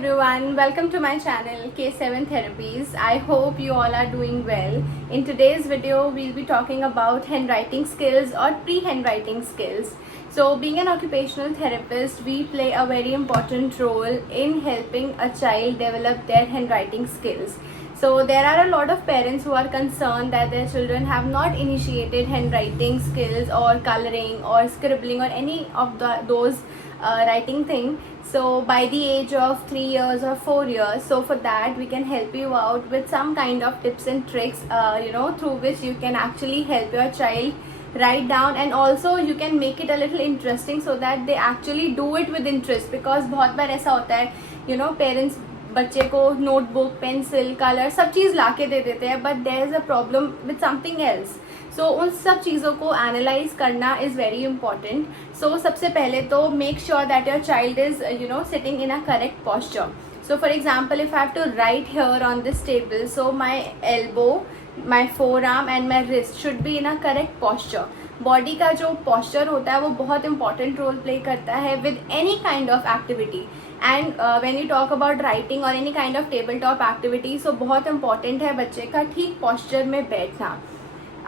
everyone, welcome to my channel K7 Therapies. I hope you all are doing well. In today's video, we'll be talking about handwriting skills or pre-handwriting skills. So being an occupational therapist, we play a very important role in helping a child develop their handwriting skills. So there are a lot of parents who are concerned that their children have not initiated handwriting skills or coloring or scribbling or any of those writing thing. So by the age of 3 years or 4 years, so for that we can help you out with some kind of tips and tricks through which you can actually help your child write down, and also you can make it a little interesting so that they actually do it with interest. Because बहुत बार ऐसा होता है पेरेंट्स बच्चे को notebook pencil colour सब चीज़ ला के दे देते हैं, but there is a problem with something else. So उन सब चीज़ों को एनालाइज करना इज़ वेरी इंपॉर्टेंट. सो सबसे पहले तो make sure that your child is sitting in a correct posture. So for example, if I have to write here on this table, so my elbow, my forearm and my wrist should be in a correct posture. Body का जो posture होता है वो बहुत important role play करता है with any kind of activity. And when you talk about writing और any kind of table top activity, so बहुत इंपॉर्टेंट है बच्चे का ठीक posture में बैठना.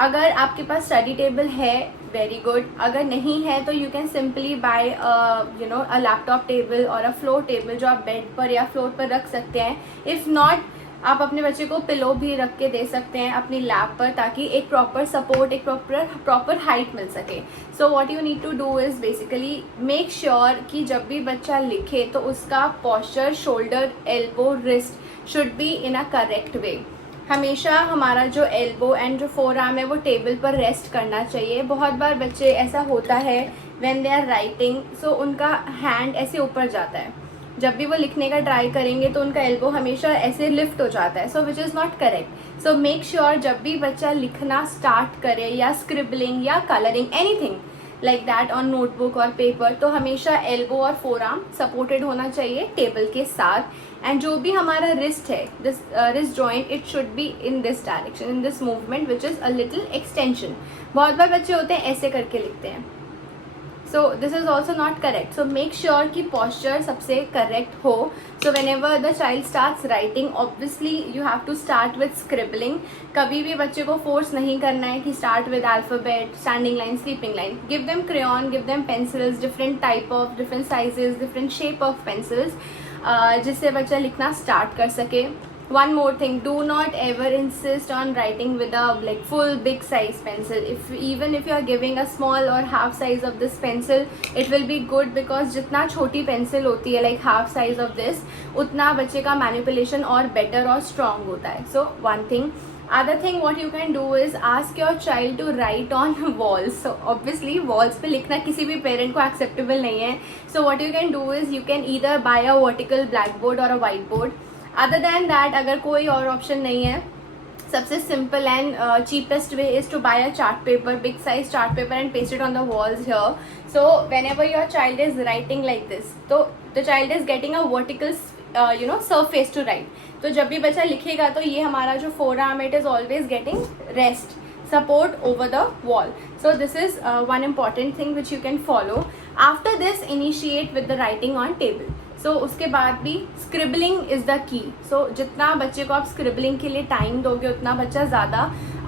अगर आपके पास स्टडी टेबल है, वेरी गुड. अगर नहीं है तो you can simply buy a laptop table और अ फ्लोर टेबल जो आप बेड पर या फ्लोर पर रख सकते हैं. इफ़ नॉट, आप अपने बच्चे को पिलो भी रख के दे सकते हैं अपनी लैप पर, ताकि एक प्रॉपर सपोर्ट, एक प्रॉपर हाइट मिल सके. So what you need to do is basically make sure कि जब भी बच्चा लिखे तो उसका posture, shoulder, elbow, wrist should be in a correct way. हमेशा हमारा जो एल्बो एंड जो फोर आर्म है वो टेबल पर रेस्ट करना चाहिए. बहुत बार बच्चे ऐसा होता है व्हेन दे आर राइटिंग, सो उनका हैंड ऐसे ऊपर जाता है. जब भी वो लिखने का ट्राई करेंगे तो उनका एल्बो हमेशा ऐसे लिफ्ट हो जाता है, so which is not correct. So make sure जब भी बच्चा लिखना स्टार्ट करे या स्क्रिबलिंग या colouring anything like that on notebook और पेपर, तो हमेशा एल्बो और फोर आर्म सपोर्टेड होना चाहिए टेबल के साथ. एंड जो भी हमारा रिस्ट है, this wrist joint, it should be in this direction, in this movement which is a little extension. बहुत बार बच्चे होते हैं ऐसे करके लिखते हैं, so this is also not correct. So make sure कि posture सबसे करेक्ट हो. So whenever the child starts writing, obviously you have to start with scribbling. कभी भी बच्चे को फोर्स नहीं करना है कि start with alphabet, standing line, sleeping line. Give them crayon, give them pencils, different type of, different sizes, different shape of pencils, जिससे बच्चा लिखना स्टार्ट कर सके. One more thing, do not ever insist on writing with a like full big size pencil. Even if you are giving a small or half size of this pencil, it will be good, because जितना छोटी pencil होती है like half size of this, उतना बच्चे का manipulation और better और strong होता है. So one thing. Other thing what you can do is ask your child to write on walls. So obviously walls पे लिखना किसी भी parent को acceptable नहीं है. So what you can do is you can either buy a vertical blackboard or a whiteboard. Other than that, अगर कोई और ऑप्शन नहीं है, सबसे simple and cheapest way is to buy a chart paper, big size chart paper, and paste it on the walls here. So whenever your child is writing like this, तो the child is getting a vertical surface to write. तो जब भी बच्चा लिखेगा तो ये हमारा जो forearm, it is always getting rest, support over the wall. So this is one important thing which you can follow. After this, initiate with the writing on table. सो उसके बाद भी स्क्रिबलिंग इज़ द की. सो जितना बच्चे को आप स्क्रिबलिंग के लिए टाइम दोगे, उतना बच्चा ज़्यादा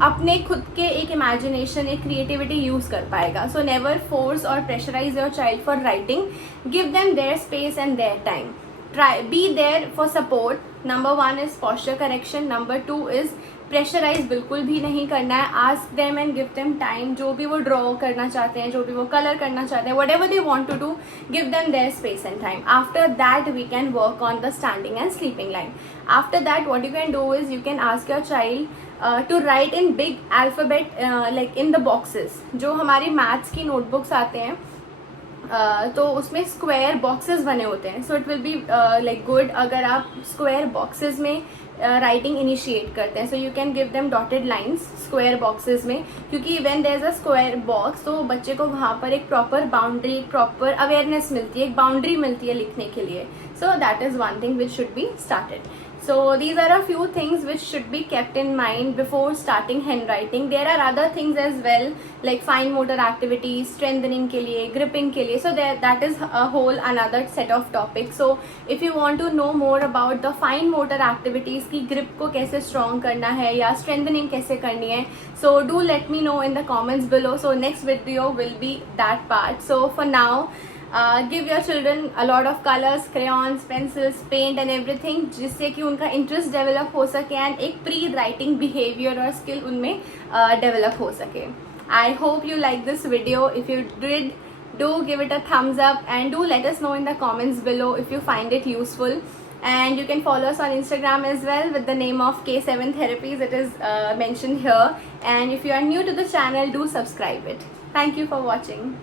अपने खुद के एक इमेजिनेशन, एक क्रिएटिविटी यूज़ कर पाएगा. सो नेवर फोर्स और pressurise your child for writing. Give them their space and their time. Try be there for support. Number 1 is posture correction. Number 2 is pressurise बिल्कुल भी नहीं करना है. Ask them and give them time. जो भी वो ड्रॉ करना चाहते हैं, जो भी वो कलर करना चाहते हैं, whatever they want to do, give them their space and time. After that we can work on the standing and sleeping line. After that what you can do is you can ask your child to write in big alphabet like in the boxes. जो हमारी मैथ्स की नोटबुक्स आते हैं, तो उसमें square boxes बने होते हैं. So it will be like good अगर आप स्क्वायर बॉक्सेस में राइटिंग इनिशिएट करते हैं. So you can give them dotted lines square boxes में, क्योंकि when there is a square box, तो बच्चे को वहाँ पर एक प्रॉपर बाउंड्री, प्रॉपर अवेयरनेस मिलती है, एक बाउंड्री मिलती है लिखने के लिए. So that is one thing which should be started. So these are a few things which should be kept in mind before starting handwriting. There are other things as well, like fine motor activities, strengthening के लिए, gripping के लिए. So that is a whole another set of topics. So if you want to know more about the fine motor activities की grip को कैसे strong करना है या strengthening कैसे करनी है, so do let me know in the comments below. So next video will be that part. So for now, give your children a lot of colors, crayons, pencils, paint and everything, जिससे कि उनका interest develop हो सके and एक pre-writing behavior और skill उनमें develop हो सके. I hope you like this video. If you did, do give it a thumbs up and do let us know in the comments below if you find it useful. And you can follow us on Instagram as well with the name of K7 Therapies. It is mentioned here. And if you are new to the channel, do subscribe it. Thank you for watching.